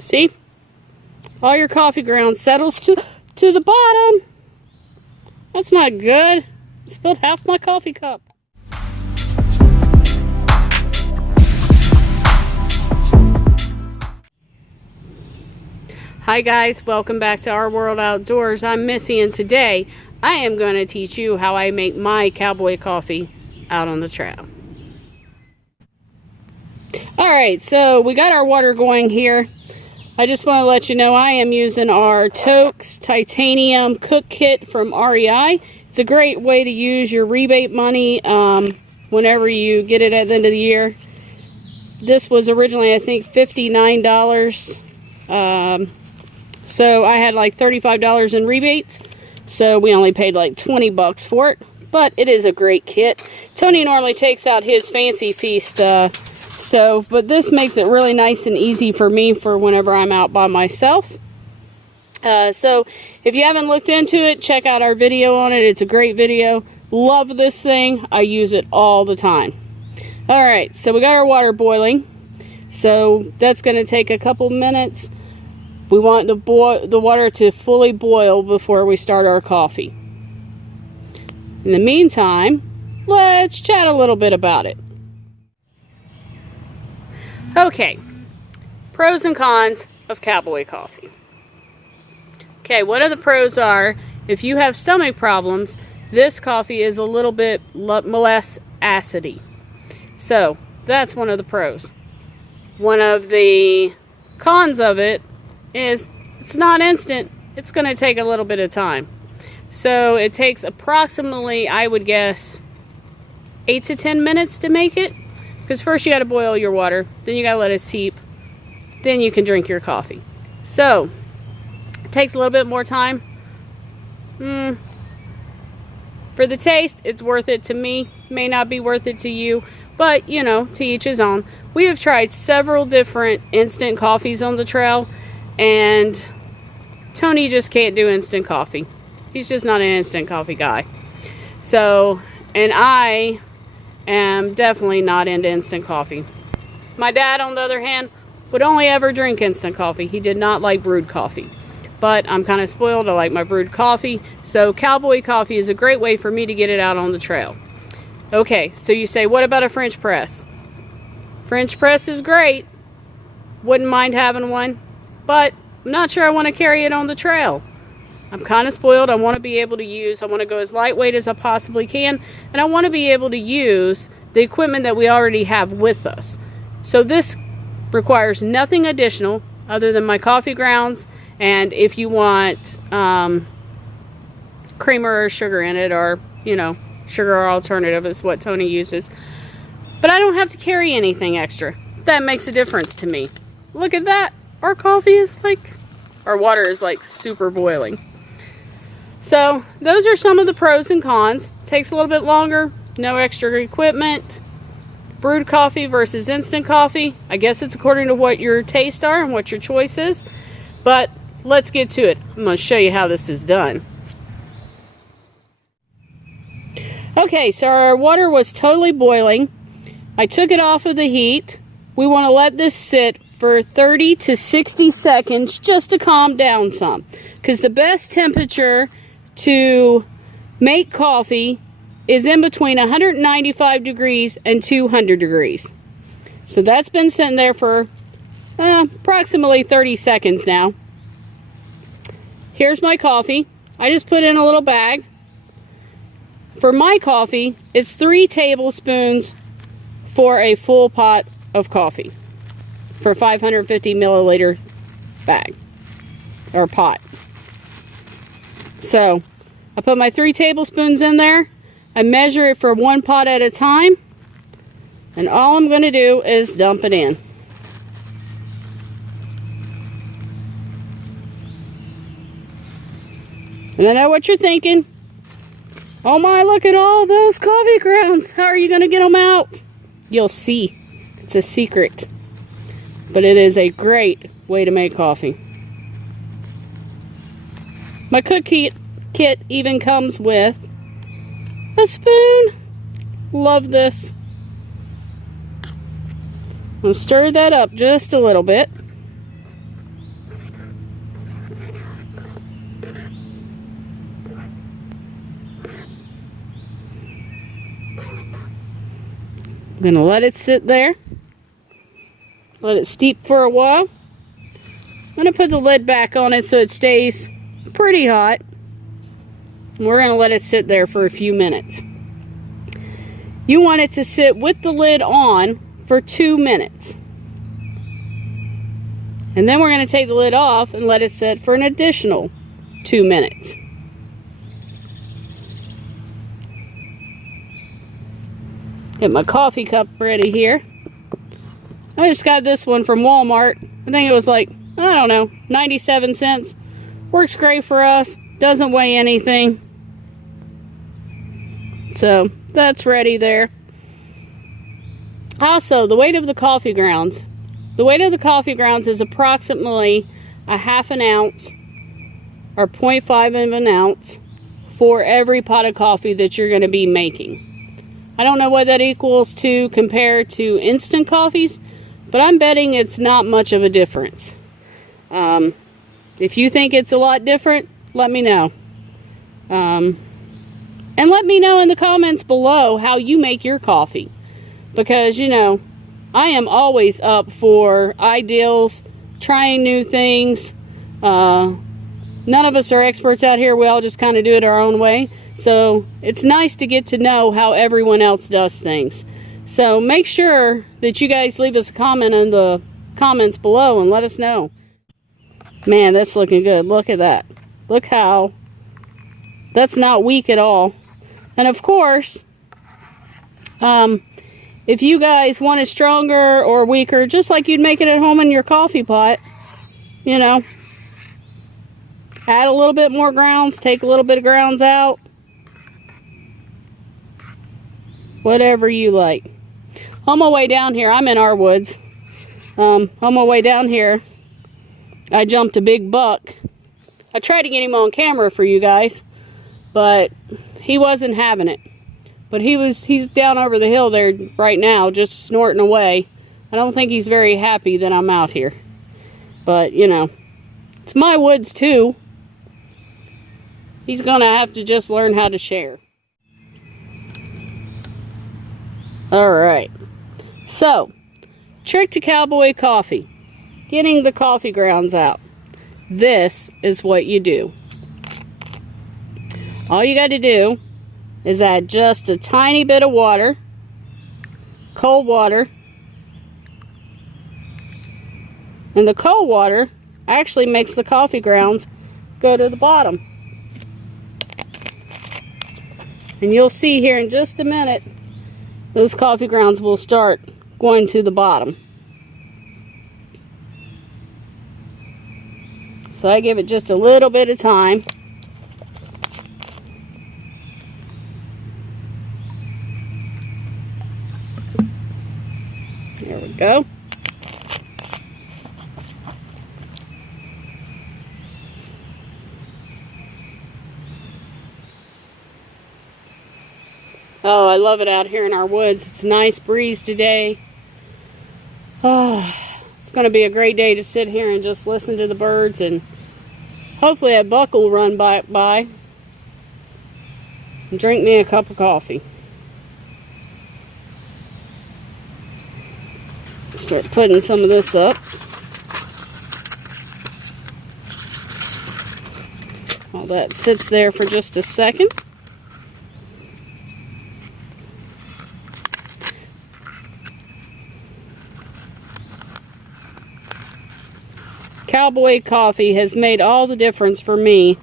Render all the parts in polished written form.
See? All your coffee grounds settles to the bottom. That's not good. I spilled half my coffee cup. Hi guys, welcome back to Our World Outdoors. I'm Missy, and today I am going to teach you how I make my Cowboy coffee out on the trail. Alright, so we got our water going here. I just want to let you know I am using our Toaks Titanium Cook Kit from REI. It's a great way to use your rebate money whenever you get it at the end of the year. This was originally, I think, $59. So I had like $35 in rebates, so we only paid like 20 bucks for it, but it is a great kit. Tony normally takes out his Fancy Feast stove, but this makes it really nice and easy for me for whenever I'm out by myself. So if you haven't looked into it, check out our video on it. It's a great video. Love this thing. I use it all the time. Alright, so we got our water boiling, so that's going to take a couple minutes. We want the water to fully boil before we start our coffee. In the meantime, let's chat a little bit about it. Okay, pros and cons of Cowboy coffee. Okay, one of the pros are, if you have stomach problems, this coffee is a little bit less acidy. So, that's one of the pros. One of the cons of it is it's not instant. It's going to take a little bit of time. So it takes approximately, I would guess, 8 to 10 minutes to make it. Because first you got to boil your water, then you got to let it steep, then you can drink your coffee. So it takes a little bit more time. For the taste, it's worth it to me. May not be worth it to you, but you know, to each his own. We have tried several different instant coffees on the trail, and Tony just can't do instant coffee. He's just not an instant coffee guy. So, and I am definitely not into instant coffee. My dad, on the other hand, would only ever drink instant coffee. He did not like brewed coffee. But I'm kind of spoiled. I like my brewed coffee. So Cowboy coffee is a great way for me to get it out on the trail. Okay, so you say, what about a French press? French press is great. Wouldn't mind having one. But I'm not sure I want to carry it on the trail. I'm kind of spoiled. I want to be able to use, I want to go as lightweight as I possibly can, and I want to be able to use the equipment that we already have with us. So this requires nothing additional other than my coffee grounds, and if you want creamer or sugar in it, or, you know, sugar or alternative is what Tony uses. But I don't have to carry anything extra. That makes a difference to me. Look at that. Our coffee is like, our water is like super boiling. So those are some of the pros and cons. Takes a little bit longer, no extra equipment. Brewed coffee versus instant coffee. I guess it's according to what your tastes are and what your choice is. But let's get to it. I'm going to show you how this is done. Okay, so our water was totally boiling. I took it off of the heat. We want to let this sit for 30 to 60 seconds just to calm down some. Because the best temperature to make coffee is in between 195 degrees and 200 degrees. So that's been sitting there for approximately 30 seconds now. Here's my coffee. I just put in a little bag. For my coffee, it's 3 tablespoons for a full pot of coffee. For a 550 milliliter bag or pot. So I put my 3 tablespoons in there. I measure it for 1 pot at a time, and all I'm going to do is dump it in. And I know what you're thinking. Oh my, look at all those coffee grounds. How are you going to get them out? You'll see. It's a secret. But it is a great way to make coffee. My cook kit even comes with a spoon. Love this. I'm going to stir that up just a little bit. I'm going to let it sit there. Let it steep for a while. I'm going to put the lid back on it so it stays pretty hot. We're going to let it sit there for a few minutes. You want it to sit with the lid on for 2 minutes. And then we're going to take the lid off and let it sit for an additional 2 minutes. Get my coffee cup ready here. I just got this one from Walmart. I think it was like, I don't know, 97 cents. Works great for us. Doesn't weigh anything. So that's ready there. Also, the weight of the coffee grounds. The weight of the coffee grounds is approximately a ½ ounce or 0.5 of an ounce for every pot of coffee that you're going to be making. I don't know what that equals to compared to instant coffees, but I'm betting it's not much of a difference. If you think it's a lot different, let me know. And let me know in the comments below how you make your coffee. Because, you know, I am always up for ideals, trying new things. None of us are experts out here. We all just kind of do it our own way. So it's nice to get to know how everyone else does things. So make sure that you guys leave us a comment in the comments below and let us know. Man, that's looking good. Look at that. Look how that's not weak at all. And of course, if you guys want it stronger or weaker, just like you'd make it at home in your coffee pot, you know, add a little bit more grounds, take a little bit of grounds out, whatever you like. On my way down here, I'm in our woods. On my way down here, I jumped a big buck. I tried to get him on camera for you guys, but he wasn't having it. But he's down over the hill there right now, just snorting away. I don't think he's very happy that I'm out here. But, you know, it's my woods too. He's gonna have to just learn how to share. Alright. So, trick to Cowboy coffee. Getting the coffee grounds out. This is what you do. All you got to do is add just a tiny bit of water, cold water, and the cold water actually makes the coffee grounds go to the bottom. And you'll see here in just a minute, those coffee grounds will start going to the bottom. So I give it just a little bit of time. There we go. Oh, I love it out here in our woods. It's a nice breeze today. Oh, it's going to be a great day to sit here and just listen to the birds, and hopefully that buck will run by and drink me a cup of coffee. Start putting some of this up. While that sits there for just a second. Cowboy coffee has made all the difference for me.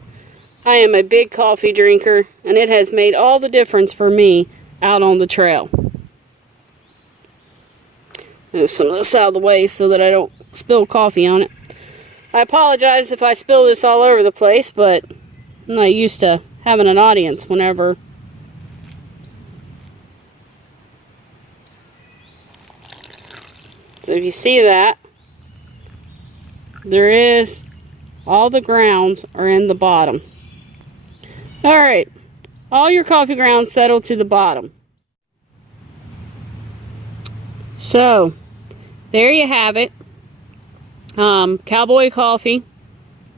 I am a big coffee drinker, and it has made all the difference for me out on the trail. Move some of this out of the way so that I don't spill coffee on it. I apologize if I spill this all over the place, but I'm not used to having an audience whenever. So if you see that, there is, all the grounds are in the bottom. Alright, all your coffee grounds settle to the bottom. So, there you have it. Cowboy coffee.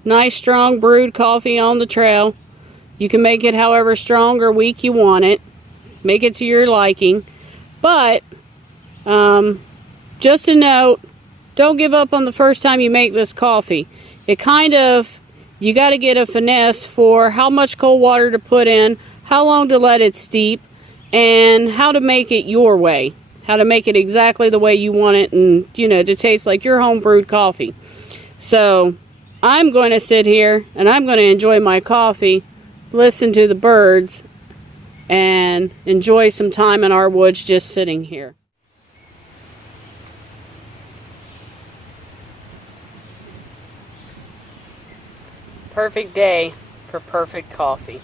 Nice strong brewed coffee on the trail. You can make it however strong or weak you want it. Make it to your liking. But, Just a note, don't give up on the first time you make this coffee. You got to get a finesse for how much cold water to put in, how long to let it steep, and how to make it your way. How to make it exactly the way you want it, and, to taste like your home brewed coffee. So, I'm going to sit here, and I'm going to enjoy my coffee, listen to the birds, and enjoy some time in our woods just sitting here. Perfect day for perfect coffee.